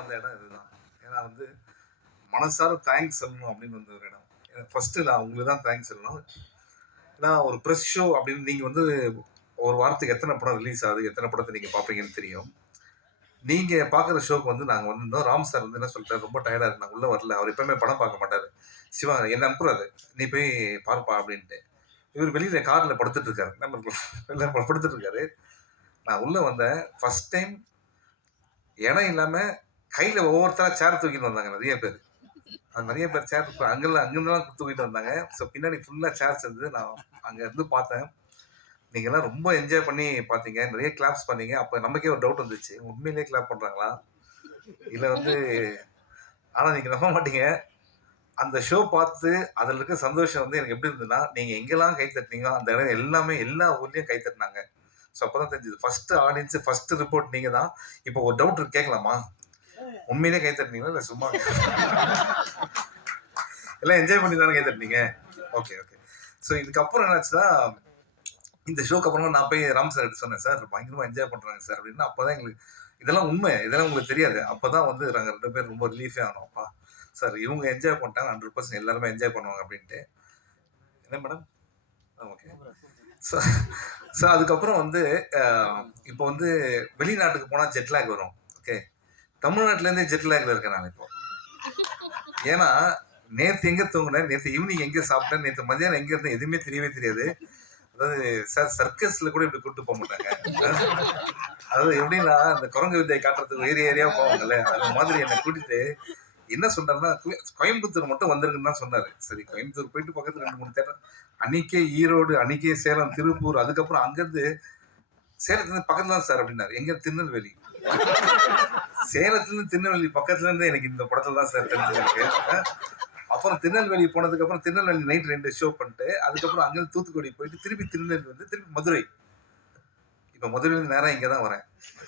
வந்த இடம் இதுதான். ஏன்னா வந்து மனசார தேங்க்ஸ் சொல்லணும் அப்படின்னு வந்த ஒரு இடம். ஃபர்ஸ்ட் நான் உங்களுக்கு தான் தேங்க்ஸ் சொல்லணும். ஏன்னா ஒரு ப்ரெஸ் ஷோ அப்படின்னு நீங்கள் வந்து ஒரு வாரத்துக்கு எத்தனை படம் ரிலீஸ் ஆகுது எத்தனை படத்தை நீங்கள் பார்ப்பீங்கன்னு தெரியும். நீங்கள் பார்க்குற ஷோக்கு வந்து நாங்கள் வந்திருந்தோம் ராம் சார் வந்து என்ன சொல்லிட்டாரு? ரொம்ப டயர்டாக இருக்கு. நான் உள்ளே வரல. அவர் எப்பவுமே படம் பார்க்க மாட்டார். சிவா என்ன அனுப்புறாரு. நீ போய் பார்ப்பா அப்படின்ட்டு. இவர் வெளியில் காரில் படுத்துட்டு இருக்காரு. நம்ம வெளில படுத்துட்டு இருக்காரு. நான் உள்ளே வந்தேன். ஃபஸ்ட் டைம் இடம் இல்லாமல் கையில் ஒவ்வொருத்தரா சேர் தூக்கிட்டு வந்தாங்க நிறைய பேர். அது நிறைய பேர் சேர் அங்கெல்லாம் அங்கேருந்துலாம் தூக்கிட்டு வந்தாங்க. ஸோ பின்னாடி ஃபுல்லாக சேர்ஸ் இருந்தது. நான் அங்கே இருந்து பார்த்தேன். நீங்கள்லாம் ரொம்ப என்ஜாய் பண்ணி பார்த்தீங்க. நிறைய கிளாப்ஸ் பண்ணீங்க. அப்போ நமக்கே ஒரு டவுட் வந்துச்சு. உண்மையிலேயே கிளாப் பண்ணுறாங்களா இல்லை வந்து ஆனால் நீங்கள் நம்ப மாட்டீங்க. அந்த ஷோ பார்த்து அதில் இருக்க சந்தோஷம் வந்து எனக்கு எப்படி இருந்ததுன்னா நீங்கள் எங்கெல்லாம் கை தட்டினீங்களோ அந்த இடம் எல்லாமே எல்லா ஊர்லேயும் கை தட்டினாங்க. ஸோ அப்போ தான் தெரிஞ்சது. ஃபர்ஸ்ட் ஆடியன்ஸ் ஃபர்ஸ்ட் ரிப்போர்ட் நீங்கள் தான் இப்போ ஒரு டவுட் இருக்கு கேட்கலாமா? உண்மையிலே கை தட்டினீங்களா இல்லை சும்மா? எல்லாம் என்ஜாய் பண்ணி தானே கை தட்டினீங்க ஓகே ஓகே ஸோ இதுக்கப்புறம் என்னாச்சுன்னா இந்த ஷோக்கு அப்புறமா நான் போய் ராம் சார் எடுத்து சொன்னேன் சார் பயங்கரமாக என்ஜாய் பண்ணுறாங்க சார் அப்படின்னா. அப்போ தான் எங்களுக்கு இதெல்லாம் உண்மை இதெல்லாம் உங்களுக்கு தெரியாது. அப்போ தான் வந்து நாங்கள் ரெண்டு பேரும் ரொம்ப ரிலீஃபே ஆனோம். அப்பா சார் இவங்க என்ஜாய் பண்ணிட்டாங்க ஹண்ட்ரட் பர்சன்ட் எல்லாருமே என்ஜாய் பண்ணுவாங்க அப்படின்ட்டு. என்ன மேடம் ஓகே ஸோ ஸோ அதுக்கப்புறம் வந்து இப்போ வந்து வெளிநாட்டுக்கு போனால் ஜெட்லாக் வரும். தமிழ்நாட்டிலேருந்தே ஜெட்லாக்ல இருக்கேன் நான் இப்போ. ஏன்னா நேற்று எங்கே தூங்கினேன்? நேற்று ஈவினிங் எங்கே சாப்பிட்டேன்? நேற்று மதியானம் எங்கே இருந்தேன்? எதுவுமே தெரியவே தெரியாது. அதாவது சார் சர்க்கஸ்ல கூட இப்படி கூட்டு போக மாட்டாங்க. அதாவது எப்படின்னா இந்த குரங்கு வித்தையை காட்டுறதுக்கு ஏரியா ஏரியா போவாங்கல்ல? அந்த மாதிரி என்னை கூட்டிட்டு என்ன சொன்னார்னா கோயம்புத்தூர் மட்டும் வந்துருங்கன்னு தான் சொன்னார். சரி கோயம்புத்தூர் போயிட்டு பக்கத்தில் ரெண்டு மூணு தேட்டர். அன்னைக்கே ஈரோடு அன்னைக்கே சேலம் திருப்பூர் அதுக்கப்புறம் அங்கேருந்து சேலத்துலேருந்து பக்கத்துல தான் சார் அப்படின்னாரு. எங்கே திருநெல்வேலி. சேலத்துல இருந்து திருநெல்வேலி பக்கத்துல இருந்து எனக்கு இந்த படத்துல தான் சார் தெரிஞ்சிருக்கு. அப்புறம் திருநெல்வேலி போனதுக்கு அப்புறம் திருநெல்வேலி நைட் ரெண்டு ஷோ பண்ணிட்டு அதுக்கப்புறம் அங்கிருந்து தூத்துக்குடி போயிட்டு திருப்பி திருநெல்வேலி வந்து திருப்பி மதுரை. இப்போ மதுரையில நேரம் இங்கே தான் வரேன்.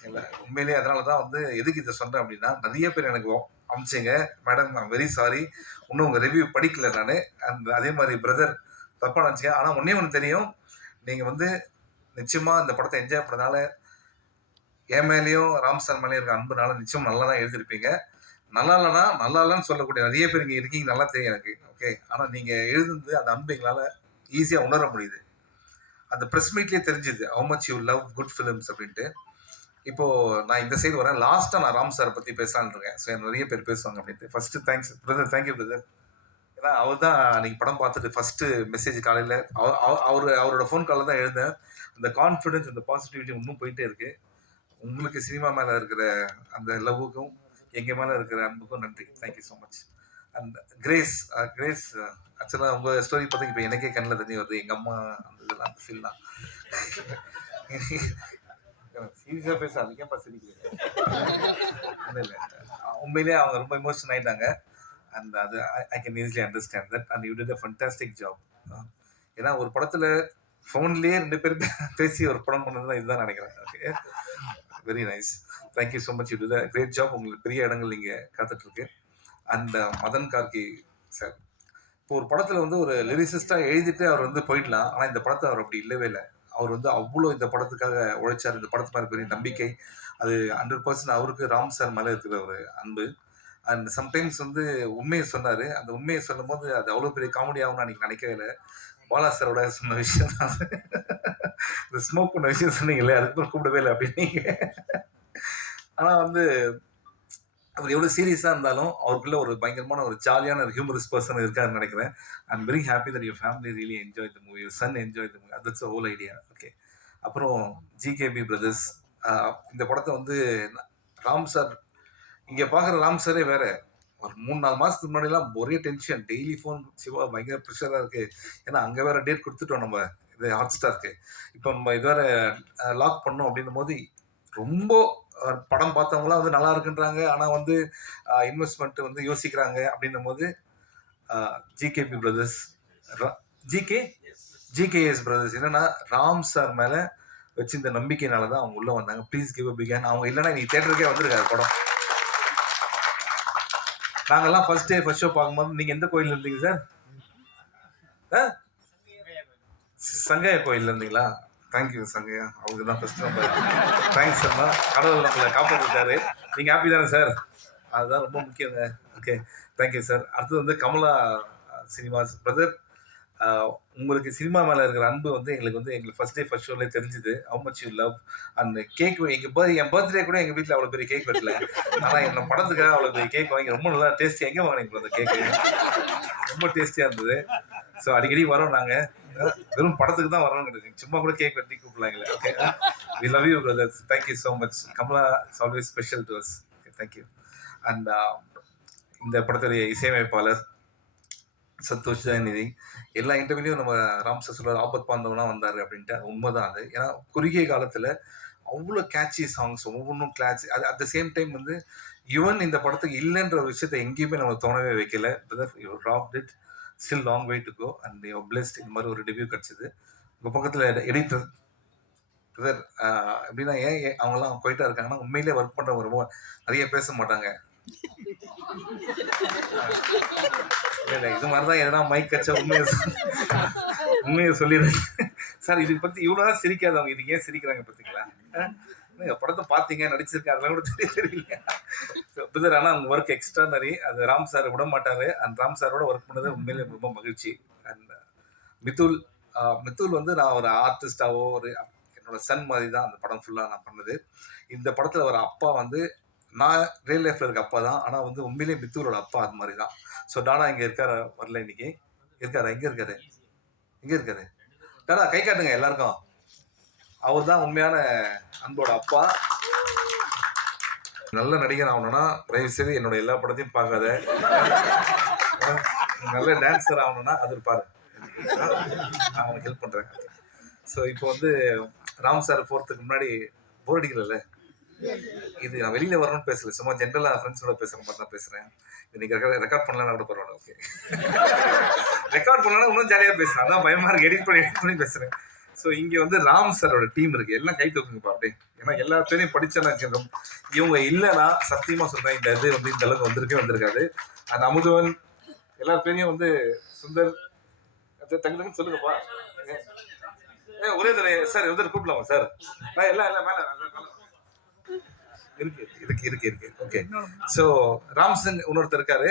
இல்லை உண்மையிலேயே அதனால தான் வந்து எதுக்கு இதை சொன்னேன் அப்படின்னா நிறைய பேர் எனக்கு அமிச்சிங்க. மேடம் நான் வெரி சாரி இன்னும் உங்கள் ரிவ்யூ படிக்கல நான். அந்த அதே மாதிரி பிரதர் தப்பா நினச்சிங்க ஆனால் ஒன்றே ஒன்று தெரியும். நீங்கள் வந்து நிச்சயமாக இந்த படத்தை என்ஜாய் பண்ணதால என் மேலேயும் ராம் சார் மேலேயும் இருக்க அன்புனால நிச்சயம் நல்லா தான் எழுதியிருப்பீங்க. நல்லா இல்லைனா நல்லா இல்லைன்னு சொல்லக்கூடிய நிறைய பேர் இங்கே இருக்கீங்க நல்லா தெரியும் எனக்கு. ஓகே ஆனால் நீங்கள் எழுதுனது அந்த அன்பு எங்களால் ஈஸியாக உணர முடியுது. அந்த ப்ரெஸ் மீட்லேயே தெரிஞ்சுது how much you love good films அப்படின்ட்டு. இப்போது நான் இந்த சைடு வரேன். லாஸ்ட்டாக நான் ராம் சாரை பற்றி பேசலான்னு இருக்கேன். ஸோ நிறைய பேர் பேசுவாங்க அப்படின்ட்டு. First thanks brother thank you brother ஏன்னா அவர் தான் நீங்கள் படம் பார்த்துட்டு ஃபஸ்ட்டு மெசேஜ் காலையில் அவர் அவரோட ஃபோன் காலில் தான் எழுந்தேன். அந்த கான்ஃபிடென்ஸ் அந்த பாசிட்டிவிட்டி இன்னும் போயிட்டே இருக்குது உங்களுக்கு சினிமா மேலே இருக்கிற அந்த லவ்வுக்கும் எங்கள் மேலே இருக்கிற அன்புக்கும் நன்றி. Thank you so much and Grace Grace ஆக்சுவலாக உங்கள் ஸ்டோரி பார்த்தீங்க இப்போ எனக்கே கண்ணில் தண்ணி வருது. எங்கள் அம்மா அந்த இதெல்லாம் அந்த ஃபீல்லாம் சீரியஸாக பேச அதுக்கேப்பா சிரிக்கிறீங்க. இல்லை இல்லை. உண்மையிலேயே அவங்க ரொம்ப எமோஷன் ஆயிட்டாங்க. அண்ட் அது I can easily understand that and you did a fantastic job ஏன்னா ஒரு படத்தில் ஃபோன்லேயே ரெண்டு பேர் பேசி ஒரு படம் பண்ணது தான் இதுதான் நினைக்கிறேன். Okay very nice thank you so much you the great job உங்களுக்கு பெரிய இடங்கள் நீங்கள் காத்துட்ருக்கு. அண்ட் மதன் கார்கி சார் இப்போ ஒரு படத்தில் வந்து ஒரு லிரிசிஸ்டாக எழுதிட்டு அவர் வந்து போயிடலாம். ஆனால் இந்த படத்தை அவர் அப்படி இல்லவே இல்லை. அவர் வந்து அவ்வளோ இந்த படத்துக்காக உழைச்சார். இந்த படத்து மேலே பெரிய நம்பிக்கை. அது ஹண்ட்ரட் பர்சன்ட் அவருக்கு ராம் சார் மேலே இருக்கிற ஒரு அன்பு. அண்ட் சம்டைம்ஸ் வந்து உண்மையை சொன்னார். அந்த உண்மையை சொல்லும் போது அது அவ்வளோ பெரிய காமெடி ஆகும்னு அன்றைக்கி நினைக்கவே இல்லை. பாலா சாரோட சொன்ன விஷயம் தான். இந்த ஸ்மோக் பண்ண விஷயம் சொன்னீங்களே அதுக்கு கூப்பிடவே இல்லை அப்படின்னு ஆனால் வந்து அவர் எவ்வளோ சீரியஸாக இருந்தாலும் அவருக்குள்ள ஒரு பயங்கரமான ஒரு ஜாலியான ஒரு ஹியூமரஸ் பர்சன் இருக்காருன்னு நினைக்கிறேன். I'm very happy that your family really enjoy the movie son enjoy the movie that's whole idea okay அப்புறம் ஜிகேபி பிரதர்ஸ் இந்த படத்தை வந்து ராம் சார் இங்கே பார்க்குற ராம் சாரே வேற. ஒரு மூணு நாலு மாதத்துக்கு முன்னாடிலாம் ஒரே டென்ஷன் டெய்லி ஃபோன் சிவா பயங்கர ப்ரெஷராக இருக்குது ஏன்னா அங்கே வேற டேட் கொடுத்துட்டோம் நம்ம. இது ஹாட் ஸ்டாருக்கு இப்போ நம்ம இது வேற லாக் பண்ணோம் அப்படின்னும் போது ரொம்ப படம் பார்த்தவங்களாம் வந்து நல்லா இருக்குன்றாங்க. ஆனால் வந்து இன்வெஸ்ட்மெண்ட் வந்து யோசிக்கிறாங்க அப்படின்னும் போது GKB brothers GK GKS brothers என்னன்னா ராம் சார் மேலே வச்சிருந்த நம்பிக்கையினால தான் அவங்க உள்ள வந்தாங்க. ப்ளீஸ் கிவ் பிகான் அவங்க இல்லைன்னா நீ தேட்டருக்கே வந்திருக்காரு படம். நாங்கெல்லாம் ஃபர்ஸ்ட் டே ஃபர்ஸ்ட் ஷோ பார்க்கும்போது நீங்க எந்த கோயிலில் இருந்தீங்க சார் சங்கையா கோயில்ல இருந்தீங்களா? Thank you Sangaiya. அவங்க தான் ஃபர்ஸ்ட் நம்பர் தேங்க்ஸ் அண்ணா கடவுள் நம்மளை காப்பாற்றிருக்காரு நீங்க ஹாப்பி தானே சார் அதுதான் ரொம்ப முக்கியங்க. ஓகே தேங்க்யூ சார் அடுத்தது வந்து கமலா சினிமாஸ் பிரதர் உங்களுக்கு சினிமா மேலே இருக்கிற அன்பு வந்து எங்களுக்கு வந்து எங்களுக்கு ஃபர்ஸ்ட் டே ஃபர்ஸ்ட் ஷோலே தெரிஞ்சுது. ஹவு மச் யூ லவ் அந்த கேக் எங்கள் பர்த் என் பர்த்டே கூட எங்கள் வீட்டில் அவ்வளோ பெரிய கேக் வெட்டல ஆனால் என்ன படத்துக்காக அவ்வளோ பெரிய கேக் வாங்கி ரொம்ப நல்லா டேஸ்டி எங்கே வாங்கினீங்க அந்த கேக்கு ரொம்ப டேஸ்டியாக இருந்தது. ஸோ அடிக்கடி வரோம் நாங்கள் வெறும் படத்துக்கு தான் வரணும் கிடையாது. சும்மா கூட கேக் வெட்டி கூப்பிடலாங்களே. Okay we love you brothers thank you so much Kamala it's always special to us thank you and இந்த படத்துடைய இசையமைப்பாளர் சந்தோஷ் ஜெயநிதி எல்லா இன்டர்வியூலையும் நம்ம ராம் சார் ஆபத் பாந்தவனா வந்தார் அப்படின்ட்டு. அது உண்மைதான் அது. ஏன்னா குறுகிய காலத்தில் அவ்வளோ கேட்சி சாங்ஸ் ஒவ்வொன்றும் கிளாச் அது அட் த சேம் டைம் வந்து யுவன் இந்த படத்துக்கு இல்லைன்ற ஒரு விஷயத்தை எங்கேயுமே நம்ம தோணவே வைக்கல. You rap it still long way to go and you blessed இந்த மாதிரி ஒரு டெபியூ கிடச்சிது. உங்கள் பக்கத்தில் எடிட்டர் பிரதர் எப்படின்னா ஏன் ஏன் அவங்கெல்லாம் போயிட்டா இருக்காங்கன்னா உண்மையிலே ஒர்க் பண்ணுறவங்க ரொம்ப நிறைய பேச மாட்டாங்க. இல்லை இது மாதிரி தான் எதனா மைக் கச்சா உண்மையை உண்மையை சொல்லிடுறேன் சார் இதை பற்றி இவ்வளோ தான் சிரிக்காதவங்க இது ஏன் சிரிக்கிறாங்க பார்த்தீங்களா படத்தை பார்த்தீங்க நடிச்சிருக்கேன். அதெல்லாம் கூட தெரிய தெரியல பிரதர் ஆனால் அவங்க ஒர்க் எக்ஸ்ட்ரானரி அது ராம் சார் விட மாட்டார். அந்த ராம் சாரோட ஒர்க் பண்ணது உண்மையிலே ரொம்ப மகிழ்ச்சி. அண்ட் uh, மிதுல் மித்துல் மிதுல் வந்து நான் ஒரு ஆர்டிஸ்டாவோ ஒரு என்னோட சன் மாதிரி தான் அந்த படம் ஃபுல்லாக நான் பண்ணது. இந்த படத்தில் வர அப்பா வந்து நான் ரியல் லைஃப்ல இருக்க அப்பா தான். ஆனால் வந்து உண்மையிலேயே மித்தூரோட அப்பா அது மாதிரி தான் ஸோ டாடா இங்கே இருக்காரு வரல இன்னைக்கு. இருக்காரா? இங்கே இருக்காரு? இங்கே இருக்காரு? டாடா கை காட்டுங்க எல்லாருக்கும். அவர் தான் உண்மையான அன்போட அப்பா. நல்ல நடிகர் ஆகணும்னா தயவு செய்து என்னோட எல்லா படத்தையும் பார்க்காத. நல்ல டான்ஸர் ஆகணும்னா அது இருப்பாரு நான் உனக்கு ஹெல்ப் பண்ணுறேன் ஸோ இப்போ வந்து ராம் சார் போகிறதுக்கு முன்னாடி போர் அடிக்கல இது நான் வெளியில வரணும்னு பேசல. சும்மா ஜென்ரலா ஃப்ரெண்ட்ஸோட பேசுற மாதிரி தான் பேசுறேன். இன்னைக்கு ரெக்கார்ட் ரெக்கார்ட் பண்ணலாம் கூட பரவாயில்ல ஓகே ரெக்கார்ட் பண்ணலாம் இன்னும் ஜாலியா பேசுறேன். அதான் பயமா இருக்கு. எடிட் பண்ணி எடிட் பண்ணி பேசுறேன். ஸோ இங்க வந்து ராம் சாரோட டீம் இருக்கு. எல்லாம் கை தூக்குங்க அப்படியே ஏன்னா எல்லா பேரையும் படிச்சேன்னா இவங்க இல்லைன்னா சத்தியமா சொல்றேன் இந்த இது வந்து இந்த அளவுக்கு வந்திருக்கே வந்திருக்காது. அந்த அமுதவன் எல்லா பேரையும் வந்து சுந்தர் தங்க சொல்லுங்கப்பா. ஏ, ஒரே தடவை சார் வந்து கூப்பிடலாமா சார் எல்லாம் எல்லாம் மேலே. இருக்கு இருக்கு இருக்கு இருக்கு. ஓகே ஸோ ராம்சன் இன்னொருத்தர் இருக்காரு.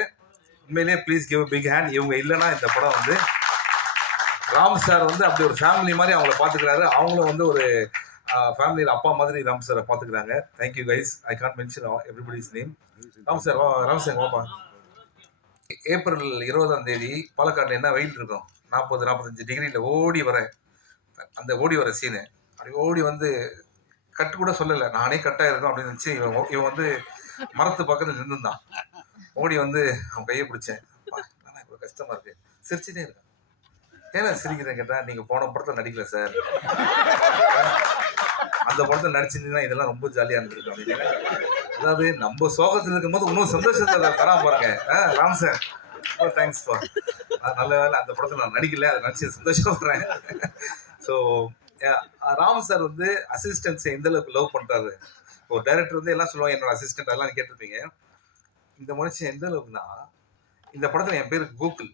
உண்மையிலேயே ப்ளீஸ் கிவ் பிக் ஹேண்ட் இவங்க இல்லைன்னா இந்த படம் வந்து ராம் சார் வந்து அப்படி ஒரு ஃபேமிலி மாதிரி அவங்கள பார்த்துக்கிறாரு. அவங்களும் வந்து ஒரு ஃபேமிலியில் அப்பா மாதிரி ராம் சாரை பார்த்துக்கிறாங்க. Thank you guys I can't mention everybody's name Ram sir Ram sir வாப்பா. ஏப்ரல் இருபதாம் தேதி பாலக்காட்டில் என்ன வெயில் இருக்கும்? நாற்பது நாற்பத்தஞ்சு டிகிரியில் ஓடி வரேன் அந்த ஓடி வர சீனு அப்படி ஓடி வந்து கட்டு கூட சொல்லலை. நானே கட்டாக இருக்கும் அப்படின்னு நினச்சி இவன் இவன் வந்து மரத்து பக்கத்தில் நின்றுந்தான் ஓடி வந்து அவன் கையை பிடிச்சேன். ஆனால் இவ்வளோ கஷ்டமா இருக்கு? சிரிச்சுட்டே இருக்கான். ஏன்னா சிரிக்கிறேன் கேட்டா நீங்க போன படத்தில் நடிக்கல சார். அந்த படத்தில் நடிச்சிருந்தீங்கன்னா இதெல்லாம் ரொம்ப ஜாலியாக இருந்திருக்கு அப்படின்னு. அதாவது நம்ம சோகத்தில் இருக்கும்போது இன்னும் சந்தோஷத்தை தரா பாருங்க. ஆ, ராம் சார். ரொம்ப தேங்க்ஸ்ப்பா நல்ல வேலை அந்த படத்தில் நான் நடிக்கல அதை நினச்சி சந்தோஷப்படுறேன். ஸோ ராம் சார் uh, வந்து அசிஸ்டன்ஸை எந்த அளவுக்கு லவ் பண்றாரு? ஒரு டைரக்டர் வந்து எல்லாம் சொல்லுவாங்க என்னோட அசிஸ்டன்ட் அதெல்லாம் கேட்டிருப்பீங்க. இந்த மனுஷன் எந்த அளவுக்குன்னா இந்த படத்துல என் பேர் கோகுல்.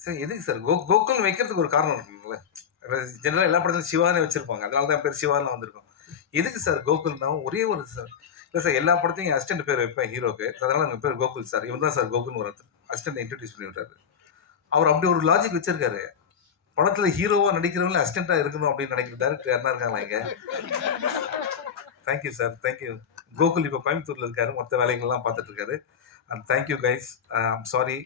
சார் எதுக்கு சார் கோ கோகுல் வைக்கிறதுக்கு ஒரு காரணம் இருக்குங்களே ஜெனரலாக எல்லா படத்துலையும் சிவானே வச்சிருப்பாங்க. அதனால தான் என் பேர் சிவான்னு வந்திருக்கும். எதுக்கு சார் கோகுல்னா ஒரே ஒரு சார் இல்லை சார் எல்லா படத்தையும் அசிஸ்டன்ட் பேர் வைப்பேன் ஹீரோக்கு. அதனால எங்கள் பேர் கோகுல் சார் இவன் தான் சார் கோகுல்னு ஒரு அசிஸ்டன்ட் இன்ட்ரடியூஸ் பண்ணி விட்டாரு. அவர் அப்படி ஒரு லாஜிக் வச்சிருக்காரு. படத்துல ஹீரோவா நடிக்கிறவங்க அசிஸ்டண்டா இருக்கணும் அப்படின்னு நினைக்கிற டேரக்டர் யாருனா இருக்காங்களா இங்க? தேங்க்யூ சார் தேங்க்யூ கோகுல் இப்போ கோயம்புத்தூர்ல இருக்காரு. மொத்த வேலைகள்லாம் பார்த்துட்டு இருக்காரு. And thank you guys I'm sorry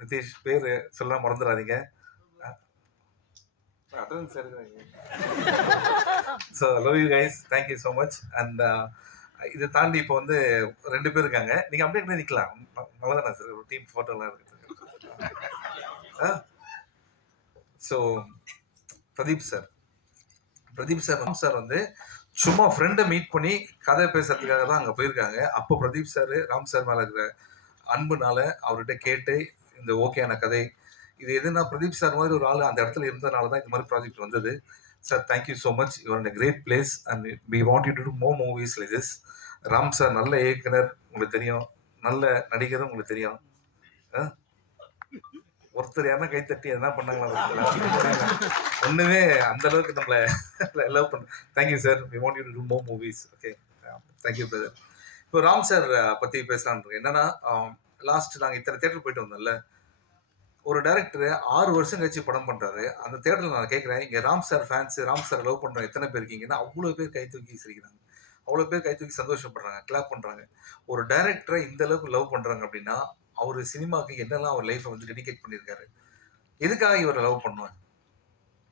Nithish பேர் சொல்ல மறந்துடாதீங்க. So love you guys thank you so much and இதை தாண்டி இப்போ வந்து ரெண்டு பேர் இருக்காங்க. நீங்கள் அப்படியே நிற்கலாம் நல்லா தானே சார் ஒரு டீம் ஃபோட்டோலாம் இருக்குது so Pradeep sir Pradeep sir Ram sir வந்து சும்மா ஃப்ரெண்டை மீட் பண்ணி கதை பேசுறதுக்காக தான் அங்கே போயிருக்காங்க. அப்போ பிரதீப் சார் ராம் சார் மேலே இருக்கிற அன்புனால அவர்கிட்ட கேட்டு இந்த ஓகேயான கதை இது எதுனா பிரதீப் சார் மாதிரி ஒரு ஆள் அந்த இடத்துல இருந்ததுனால தான் இந்த மாதிரி ப்ராஜெக்ட் வந்தது. Sir thank you so much your in great place and we want you to do more movies like this Ram sir நல்ல இயக்குனர் உங்களுக்கு தெரியும். நல்ல நடிகரும் உங்களுக்கு தெரியும். ஒருத்தர் ஒருத்தர் யாருன்னா தட்டி எதனா பண்ணாங்களா ஒண்ணுமே அந்த அளவுக்கு நம்மள லவ் பண்ண thank you sir we want you to do movies okay thank you brother இப்போ ராம் சார் பற்றி பேசலான் என்னன்னா um, லாஸ்ட் நாங்கள் இத்தனை தேட்டர் போயிட்டு வந்தோம்ல ஒரு டேரக்டர் ஆறு வருஷம் கழிச்சு படம் பண்றாரு. அந்த தேட்டரில் நான் கேட்குறேன் இங்கே Ram sir fans Ram sir love பண்ணுற எத்தனை பேர் இருக்கீங்கன்னா அவ்வளோ பேர் கை தூக்கி சிரிக்கிறாங்க. அவ்வளோ பேர் கை தூக்கி சந்தோஷப்படுறாங்க கிளாப் பண்ணுறாங்க ஒரு டைரக்டரை இந்த அளவுக்கு லவ் பண்ணுறாங்க அப்படின்னா அவர் சினிமாவுக்கு என்னெல்லாம் அவர் லைஃப்பை வந்து டெடிகேட் பண்ணியிருக்காரு எதுக்காக இவரை லவ் பண்ணுவேன்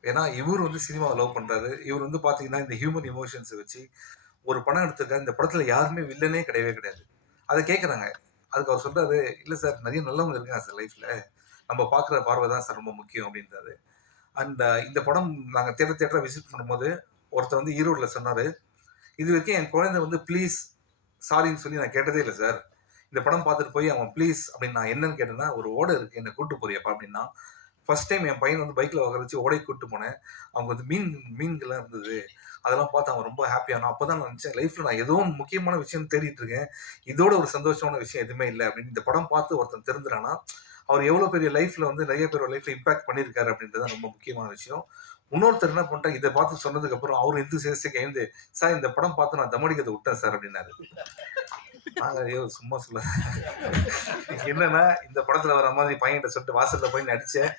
ஏன்னா இவர் வந்து சினிமாவை லவ் பண்ணுறாரு இவர் வந்து பார்த்தீங்கன்னா இந்த ஹியூமன் இமோஷன்ஸை வச்சு ஒரு படம் எடுத்திருக்காரு. இந்த படத்தில் யாருமே வில்லனே கிடையவே கிடையாது. அதை கேட்குறாங்க அதுக்கு அவர் சொல்கிறாரு இல்லை சார் நிறைய நல்லவங்க இருக்காங்க சார் லைஃப்பில் நம்ம பார்க்குற பார்வை தான் சார் ரொம்ப முக்கியம் அப்படின்றாரு. அண்ட் இந்த படம் நாங்கள் தேட்டர் தேட்டரை விசிட் பண்ணும்போது ஒருத்தர் வந்து ஈரோடில் சொன்னார் இது வரைக்கும் என் குழந்தை வந்து ப்ளீஸ் சாரின்னு சொல்லி நான் கேட்டதே இல்லை சார் இந்த படம் பார்த்துட்டு போய் அவன் ப்ளீஸ் அப்படின்னு நான் என்னன்னு கேட்டேன்னா ஒரு ஓடை இருக்கு என்னை கூட்டு போறியப்பா அப்படின்னா ஃபர்ஸ்ட் டைம் என் பையன் வந்து பைக்கில் உட்கார வச்சு ஓடை கூட்டு போனேன். அவங்க வந்து மீன் மீன்கள்லாம் இருந்தது. அதெல்லாம் பார்த்து அவன் ரொம்ப ஹாப்பியான அப்போ தான் நான் நினச்சேன் லைஃப்பில் நான் ஏதோ முக்கியமான விஷயம் தேடிட்டு இருக்கேன். இதோட ஒரு சந்தோஷமான விஷயம் எதுவுமே இல்லை அப்படின்னு இந்த படம் பார்த்து ஒருத்தன் தெரிஞ்சுறானா அவர் எவ்வளோ பெரிய லைஃப்பில் வந்து நிறைய பேர் லைஃப்பில் இம்பாக்ட் பண்ணியிருக்காரு அப்படின்றது தான் ரொம்ப முக்கியமான விஷயம். இன்னொருத்தர் என்ன பண்ணிட்டா இதை பார்த்து சொன்னதுக்கு அப்புறம் அவர் எந்த சேர்த்து எழுந்து சார் இந்த படம் பார்த்து நான் தமடிக்கிறத விட்டேன் சார் அப்படின்னாரு. ஐயோ சும்மா சொல்ல. என்னன்னா இந்த படத்துல வர மாதிரி பையன்கிட்ட சொல்லிட்டு வாசல்ல போய் நடிச்சேன்.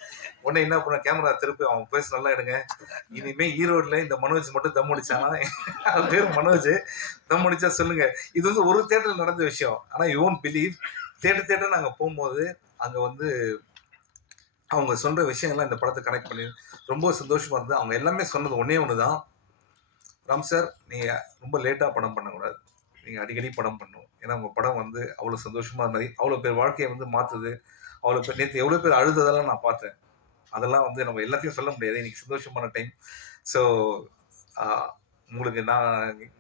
உடனே என்ன பண்ண கேமரா திருப்பி அவன் பேச நல்லா எடுங்க. இனிமே ஈரோடுல இந்த மனோஜ் மட்டும் தம் அடிச்சானா? அது பேர் மனோஜ். தம் அடிச்சா சொல்லுங்க. இது வந்து ஒரு தேட்டர்ல நடந்த விஷயம். ஆனா யூன் பிலீவ் தேட்டர் தேட்டர் நாங்க போகும்போது அங்க வந்து அவங்க சொல்ற விஷயங்கள்லாம் இந்த படத்தை கனெக்ட் பண்ணி ரொம்ப சந்தோஷமா இருந்தது. அவங்க எல்லாமே சொன்னது ஒன்னே ஒண்ணுதான். ராம் சார் நீங்க ரொம்ப லேட்டா படம் பண்ணக்கூடாது. நீங்க அடிக்கடி படம் பண்ணணும். ஏன்னா உங்கள் படம் வந்து அவ்வளோ சந்தோஷமாக இருந்தது. அவ்வளோ பேர் வாழ்க்கையை வந்து மாற்றுது அவ்வளோ பேர் நேற்று எவ்வளோ பேர் அழுததெல்லாம் நான் பார்த்தேன். அதெல்லாம் வந்து நம்ம எல்லாத்தையும் சொல்ல முடியாது. இன்னைக்கு சந்தோஷமான டைம் ஸோ உங்களுக்கு நான்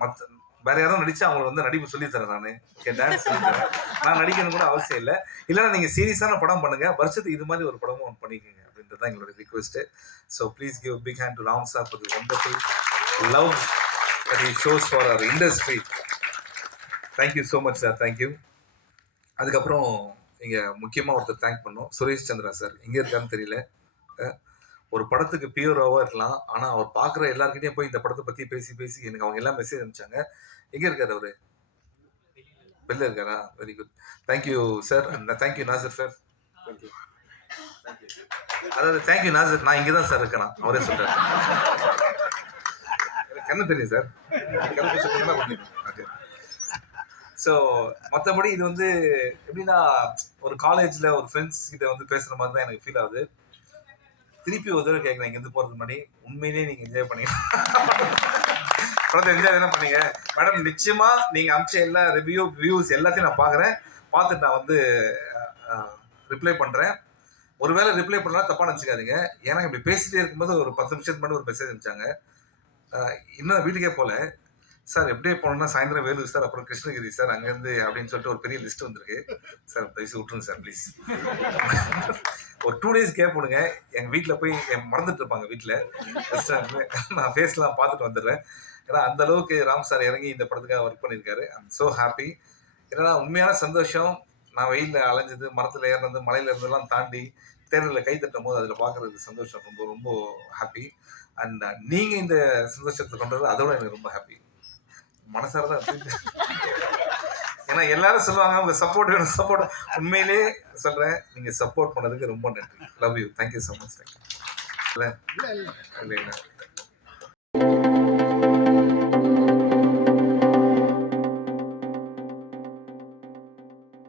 மற்ற வேற யாரும் நடிச்சா அவங்களை வந்து நடிப்பு சொல்லி தரேன் நான். டான்ஸ் சொல்லி தரேன் நான் நடிக்கணும் கூட அவசியம் இல்லை. இல்லைன்னா நீங்க சீரியஸான படம் பண்ணுங்க. வருஷத்துக்கு இது மாதிரி ஒரு படமும் ஒன்று பண்ணிக்கோங்க அப்படின்றது தான் எங்களோட request so please give big hand to Ram sir for the wonderful love that shows for our industry thank you so much sir thank you அதுக்கப்புறம் இங்கே முக்கியமாக ஒருத்தர் தேங்க் பண்ணோம். சுரேஷ் சந்திரா சார் எங்கே இருக்கான்னு தெரியல. ஒரு படத்துக்கு பியூராவாக இருக்கலாம் ஆனால் அவர் பார்க்குற எல்லாருக்கிட்டையும் போய் இந்த படத்தை பற்றி பேசி பேசி எனக்கு அவங்க எல்லாம் மெசேஜ் அனுப்பிச்சாங்க. எங்கே இருக்கார் அவர்? வெளில இருக்காரா? Very good thank you sir thank you Nasser sir thank you அதாவது தேங்க்யூ நாசர் நான் இங்கே தான் சார் இருக்கேன்? அவரே சொல்கிறேன் எனக்கு என்ன தெரியும் சார் ஓகே ஸோ மற்றபடி இது வந்து எப்படின்னா ஒரு காலேஜில் ஒரு ஃப்ரெண்ட்ஸ் கிட்ட வந்து பேசுகிற மாதிரி தான் எனக்கு ஃபீல் ஆகுது. திருப்பி ஒரு தடவை கேட்குறேன் இங்கேருந்து போகிறதுக்கு முன்னாடி. உண்மையிலேயே நீங்கள் என்ஜாய் பண்ணி படத்தை என்ஜாய் என்ன பண்ணீங்க? மேடம் நிச்சயமாக நீங்கள் அமிச்ச எல்லா ரிவ்யூ வியூஸ் எல்லாத்தையும் நான் பார்க்குறேன் பார்த்துட்டு நான் வந்து ரிப்ளை பண்ணுறேன் ஒருவேளை ரிப்ளை பண்ணலாம் தப்பாக நினச்சிக்காதீங்க. ஏன்னா இப்படி பேசிட்டே இருக்கும்போது ஒரு பத்து நிமிஷத்துக்கு முன்னாடி ஒரு மெசேஜ் அனுப்பிச்சாங்க. இன்னும் வீட்டுக்கே போகல. சார் எப்படியே போனோம்னா சாயந்தரம் வேலூர் சார் அப்புறம் கிருஷ்ணகிரி சார் அங்கேருந்து அப்படின்னு சொல்லிட்டு ஒரு பெரிய லிஸ்ட் வந்திருக்கு. சார் தயவுசு விட்டுருங்க சார் ப்ளீஸ் ஒரு டூ டேஸ் கேப் விடுங்க. எங்கள் வீட்டில் போய் என் மறந்துட்டு இருப்பாங்க வீட்டில் ரெஸ்டாரண்ட்ல நான் ஃபேஸ்லாம் பார்த்துட்டு வந்துடுறேன். ஏன்னா அந்த அளவுக்கு ராம் சார் இறங்கி இந்த படத்துக்காக ஒர்க் பண்ணியிருக்காரு. ஐம் ஸோ ஹாப்பி ஏன்னா உண்மையான சந்தோஷம். நான் வெயிலில் அலைஞ்சது மரத்தில் ஏறினது மலையில இருந்தெல்லாம் தாண்டி தேர்தலில் கை தட்டும் போது அதில் பார்க்குறது சந்தோஷம். ரொம்ப ரொம்ப ஹாப்பி அண்ட் நீங்கள் இந்த சந்தோஷத்தை கொண்டது அதோட எனக்கு ரொம்ப ஹாப்பி மனசார தான் ஏன்னா எல்லாரும் சொல்லுவாங்க உங்க சப்போர்ட் வேணும் சப்போர்ட் உண்மையிலேயே சொல்றேன் நீங்க சப்போர்ட் பண்ணதுக்கு ரொம்ப நன்றி. Love you thank you so much thank you இல்லை இல்லை இல்லை.